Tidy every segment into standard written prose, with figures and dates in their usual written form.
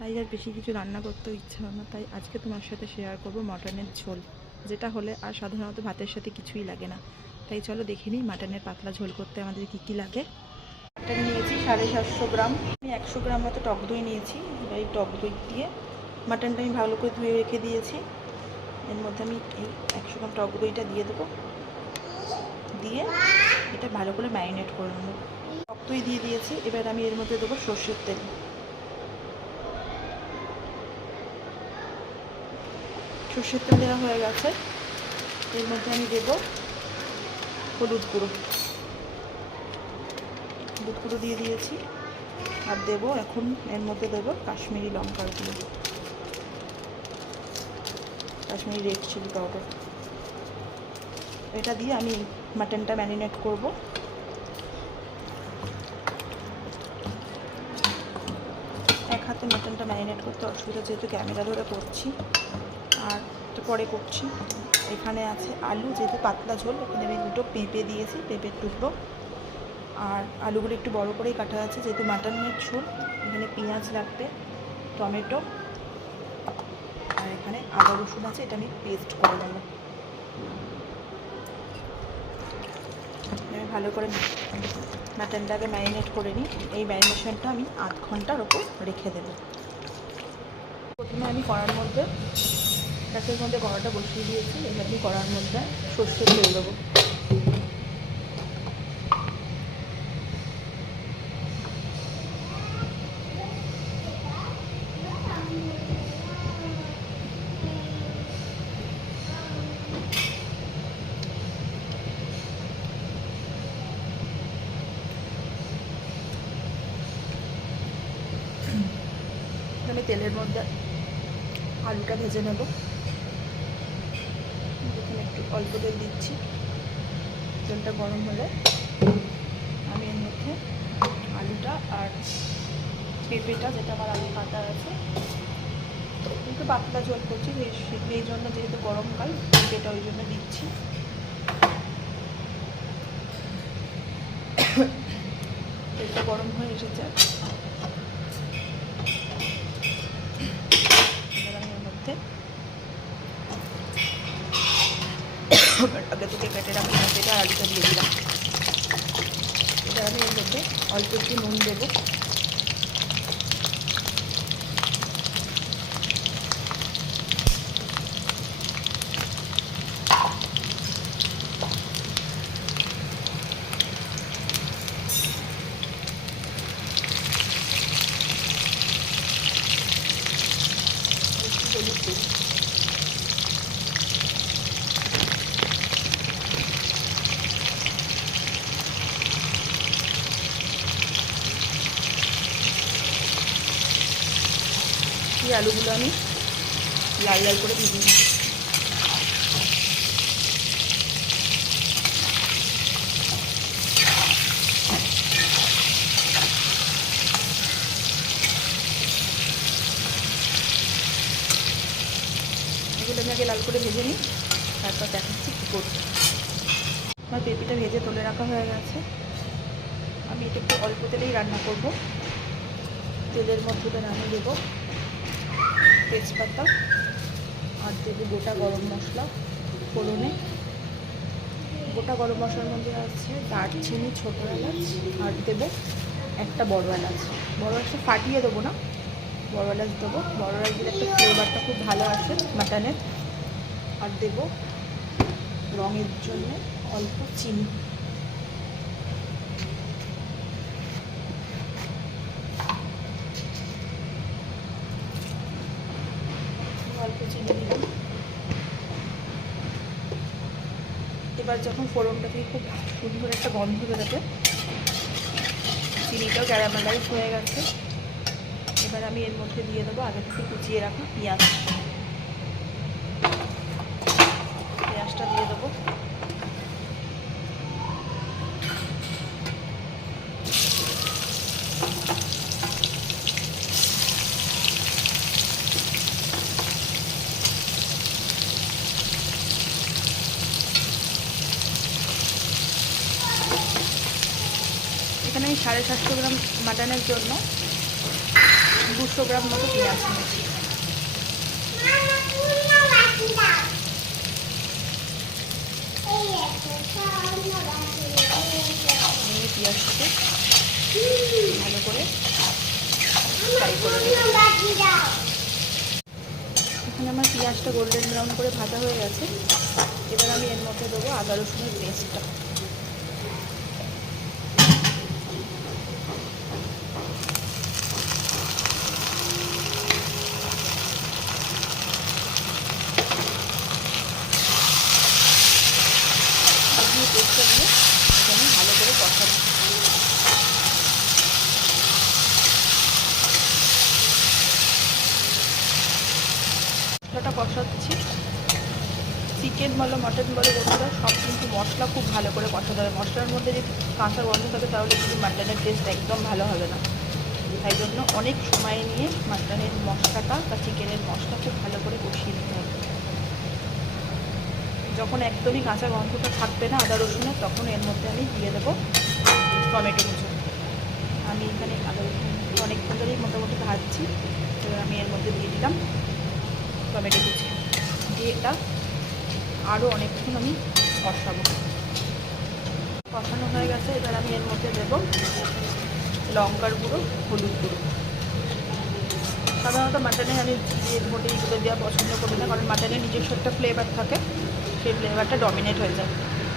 তাই আর বেশি কিছু রান্না করতেও ইচ্ছা হয় না। তাই আজকে তোমার সাথে শেয়ার করব মাটনের ঝোল, যেটা হলে আর সাধারণত ভাতের সাথে কিছুই লাগে না। তাই চলো দেখে নিই মাটনের পাতলা ঝোল করতে আমাদের কী কী লাগে। মাটন নিয়েছি 750 গ্রাম। আমি 100 গ্রাম মতো টক দই নিয়েছি। এই টক দই দিয়ে মাটনটা আমি ভালো করে ধুয়ে রেখে দিয়েছি। এর মধ্যে আমি এই 100 গ্রাম টক দইটা দিয়ে দেবো, দিয়ে এটা ভালো করে ম্যারিনেট করে নেবো। টক দই দিয়ে দিয়েছি। এবার আমি এর মধ্যে দেবো সর্ষের তেল। সর্ষের তেল দেওয়া হয়ে গেছে। এর মধ্যে আমি দেবো হলুদ গুঁড়ো দিয়ে দিয়েছি। আর দেবো এখন এর মধ্যে দেবো কাশ্মীরি লঙ্কার গুঁড়ো, কাশ্মীরি রেড চিলি পাউডার। এটা দিয়ে আমি মাটনটা ম্যারিনেট করব। এক হাতে মাটনটা ম্যারিনেট করতে অসুবিধা, যেহেতু ক্যামেরা ধরে করছি আর একটু পরে করছি। এখানে আছে আলু, যেহেতু পাতলা ঝোল এখানে আমি দুটো পেঁপে দিয়েছি, পেঁপের টুকরো। আর আলুগুলো একটু বড় করেই কাটা আছে, যেহেতু মাটনের ঝোল। এখানে পেঁয়াজ লাগবে, টমেটো, আর এখানে আদা রসুন আছে, এটা আমি পেস্ট করে নেব। আমি ভালো করে মাটনটাকে ম্যারিনেট করে নিই। এই ম্যারিনেশনটা আমি আধ ঘন্টার ওপর রেখে দেবো। প্রথমে আমি কড়ার মধ্যে গ্যাসের মধ্যে কড়াটা বসিয়ে দিয়েছি। এবার আমি কড়ার মধ্যে সর্ষের তেল দেবো। আমি তেলের মধ্যে আলুটা ভেজে নেব। এখানে একটু অল্প তেল দিচ্ছি। তেলটা গরম হলে আমি এর মধ্যে আলুটা আর পেঁপেটা, যেটা আমার আলু কাটা আছে, একটু পাতলা ঝোল করছি এই জন্য, যেহেতু গরমকাল পেঁপেটা ওই জন্য দিচ্ছি। তেলটা গরম হয়ে এসেছে। আগে থেকে কেটে রাখি পেঁপেটা আর আলুটা দিয়ে দিলাম। এবার আমি এর মধ্যে অল্প একটু নুন দেবো। হলুদ দেবো। এই আলুগুলো আমি লাল লাল করে ভেজে নিই। এগুলো আমি আগে লাল করে ভেজে নিই, তারপর দেখাচ্ছি কী করছি। আমার পেঁপেটা ভেজে তুলে রাখা হয়ে গেছে। আমি এটা একটু অল্প তেলেই রান্না করব। তেলের মধ্যে আমি দেবো তেজপাতা আর দেবো গোটা গরম মশলা ফোড়নে। গোটা গরম মশলার মধ্যে আছে দারচিনি, ছোটো এলাচ, আর দেবো একটা বড় এলাচ। বড় এলাচটা ফাটিয়ে দেবো না, বড় এলাচ দেবো। বড় এলাচ দিলে একটা ফ্লেভারটা খুব ভালো আসে মাটনের। আর দেবো রঙের জন্য অল্প চিনি। অল্প চিনি দিলাম। এবার যখন ফোড়নটা থেকে খুব সুন্দর একটা গন্ধ বেরোবে, চিনিটাও ক্যারামেলাইজ হয়ে গেছে, এবার আমি এর মধ্যে দিয়ে দেবো আগে থেকে কুচিয়ে রাখা পেঁয়াজ। পেঁয়াজটা দিয়ে দেবো। এখানে আমি 750 গ্রাম মাটনের জন্য 200 গ্রাম মতো পেঁয়াজ নিয়েছি। পেঁয়াজটাকে ভালো করে ফ্রাই করে নেব। এখানে আমার পেঁয়াজটা গোল্ডেন ব্রাউন করে ভাজা হয়ে গেছে। এবার আমি এর মধ্যে দেবো আদা রসুনের পেস্টটা। পেস্টটা দিয়ে এখানে ভালো করে কষাবো। মশলাটা কষাচ্ছি। চিকেন বলো মটন বলো বন্ধুরা, সব কিন্তু মশলা খুব ভালো করে কষাতে হবে। মশলার মধ্যে যদি কাঁচা গন্ধ থাকে তাহলে কিন্তু মাটনের টেস্ট একদম ভালো হবে না। তাই জন্য অনেক সময় নিয়ে মাটনের মশলাটা বা চিকেনের মশলা খুব ভালো করে কষিয়ে নিতে হবে। যখন একদমই কাঁচা গন্ধটা থাকবে না আদা রসুনের, তখন এর মধ্যে আমি দিয়ে দেবো টমেটো কুচি। আমি এখানে আদা রসুন অনেকক্ষণ ধরেই মোটামুটি ভাজছি। তো আমি এর মধ্যে দিয়ে দিলাম টমেটো কুচি, দিয়ে এটা আরও অনেকক্ষণ আমি কষাবো। কষানো হয়ে গেছে। এবার আমি এর মধ্যে দেবো লঙ্কার গুঁড়ো, হলুদ গুঁড়ো। সাধারণত মাটনে আমি জিরের মধ্যে এইগুলো দেওয়া পছন্দ করি না, কারণ মাটনের নিজস্ব একটা ফ্লেভার থাকে, সেই ফ্লেভারটা ডমিনেট হয়ে যায়।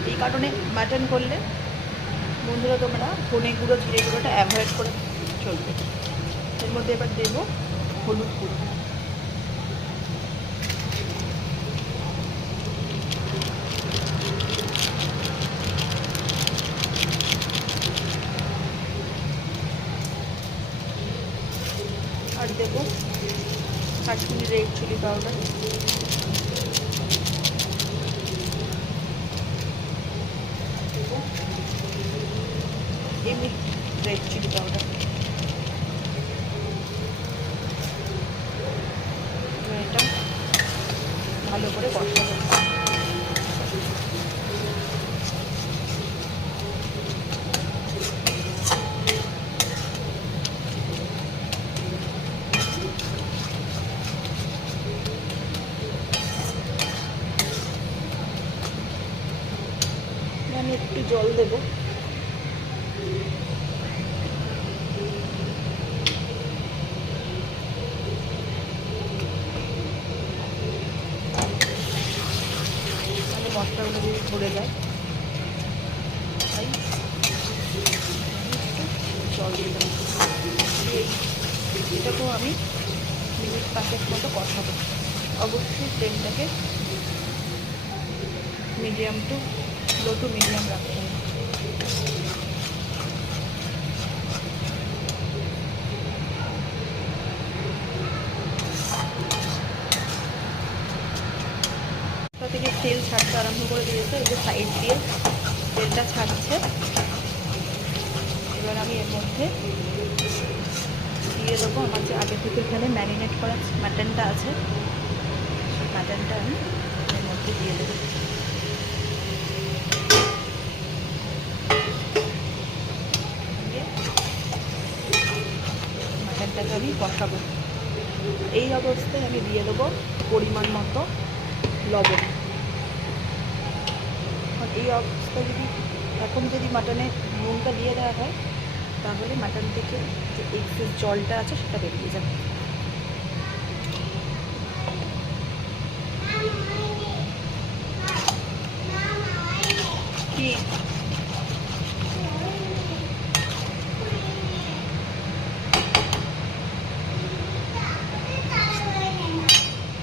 এই কারণে মাটন করলে বন্ধুরা তোমরা ধনে গুঁড়ো, জিরে গুঁড়োটা অ্যাভয়েড করে চলবে। এর মধ্যে এবার দেবো হলুদ গুঁড়ো। আর দেবো কাশ্মীরি রেড চিলি পাউডার। দেবো এমনি রেড চিলি পাউডার। এটা ভালো করে কষাবো। আমি একটু জল দেবো। মশলাগুলো যদি ধরে যায়, তাই জল দিয়ে দেবো। এটাকেও আমি মিনিট 5 মতো কষাবো। অবশ্যই ফ্লেমটাকে medium to low to medium রাখতে হবে। থেকে তেল ছাড়তে আরম্ভ করে দিয়েছে, এই যে সাইড দিয়ে তেলটা ছাড়ছে। এবার আমি এর মধ্যে দিয়ে দেবো আমার যে আগে থেকে এখানে ম্যারিনেট করা মাটনটা আছে, সেই মাটনটা আমি এর মধ্যে দিয়ে দেবো। মাটনটাকে আমি কষাবো। এই অবস্থায় আমি দিয়ে দেবো পরিমাণ মতো লবণ। এই অবস্থায় যদি মাটনে নুনটা দিয়ে দেওয়া হয়, তাহলে মাটন থেকে যে এক্সেস জলটা আছে সেটা বেরিয়ে যাবে।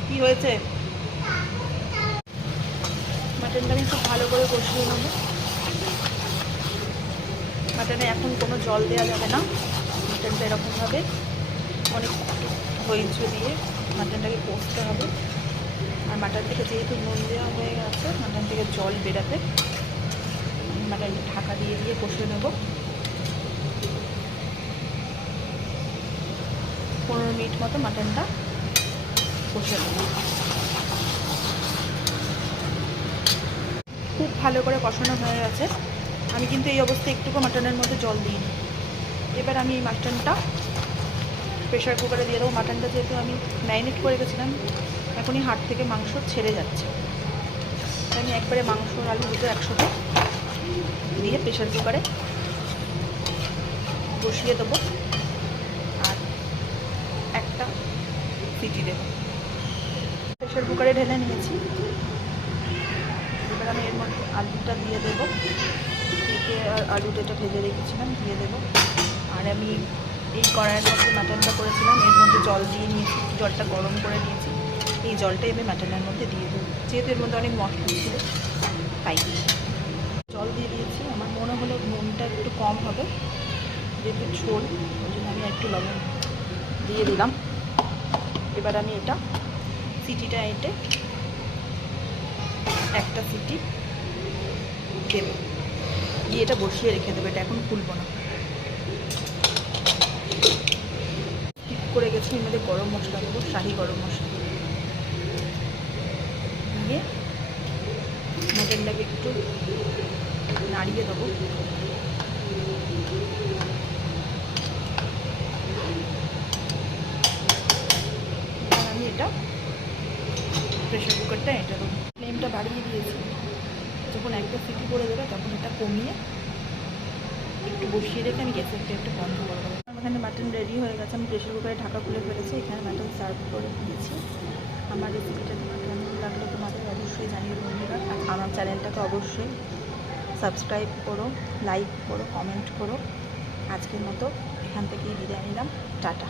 কি হয়েছে? মাটনটা আমি খুব ভালো করে কষিয়ে নেব। মাটনে এখন কোনো জল দেওয়া যাবে না। মাটনটা এরকমভাবে অনেক ধৈর্য দিয়ে মাটনটাকে কষতে হবে। আর মাটন থেকে যেহেতু নুন দেওয়া হয়ে গেছে, মাটন থেকে জল বেরাতে মাটনটা ঢাকা দিয়ে দিয়ে কষে নেব। 15 মিনিট মতো মাটনটা কষে নেব। খুব ভালো করে কষানো হয়ে গেছে। আমি কিন্তু এই অবস্থায় একটুকু মাটনের মধ্যে জল দিইনি। এবার আমি এই মাটনটা প্রেশার কুকারে দিয়ে দেবো। মাটনটা যেহেতু আমি ম্যারিনেট করে রেখেছিলাম, এখনই হাড় থেকে মাংস ছেড়ে যাচ্ছে, তাই আমি একবারে মাংস আর আলু দুটো একসাথে দিয়ে প্রেশার কুকারে বসিয়ে দেবো আর একটা সিটি দেবো। প্রেশার কুকারে ঢেলে নিয়েছি। এবার আমি এর মধ্যে আলুটা দিয়ে দেবো, থেকে আর আলুটা এটা ভেজে রেখেছিলাম দিয়ে দেবো। আর আমি এই কড়াইয়ের মধ্যে মাটনটা করেছিলাম, এর মধ্যে জল দিয়ে নিয়েছি, জলটা গরম করে নিয়েছি। এই জলটাই আমি মাটনের মধ্যে দিয়ে দেবো, যেহেতু এর মধ্যে অনেক মশলা ছিল তাই জল দিয়ে দিয়েছি। আমার মনে হলো নুনটা একটু কম হবে, যেহেতু ঝোল, ওই জন্য আমি একটু লবণ দিয়ে দিলাম। এবার আমি এটা সিটিটা এঁটে একটা সিটি দেবো, দিয়ে এটা বসিয়ে রেখে দেবো। এটা এখন খুলবো না। ঠিক করে গেছি, এর মধ্যে গরম মশলা দেবো, শাহি গরম মশলা দিয়ে মটনটাকে একটু নাড়িয়ে দেবো। আমি এটা প্রেশার কুকারটা এটা দেবো। ফ্লেমটা বাড়িয়ে দিয়েছি, যখন একটা সিটি করে দেবে তখন এটা কমিয়ে একটু বসিয়ে রেখে আমি গ্যাসের ফ্লেমটা বন্ধ করে দেবো। আমার এখানে মাটন রেডি হয়ে গেছে, আমি প্রেশার কুকারে ঢাকা খুলে ফেলেছি। এখানে মাটন সার্ভ করে দিয়েছি। আমার রেসিপিটা কেমন লাগলো তোমাদের অবশ্যই জানিয়ে বন্ধুরা। আর আমার চ্যানেলটাকে অবশ্যই সাবস্ক্রাইব করো, লাইক করো, কমেন্ট করো। আজকের মতো এখান থেকেই বিদায় নিলাম, টাটা।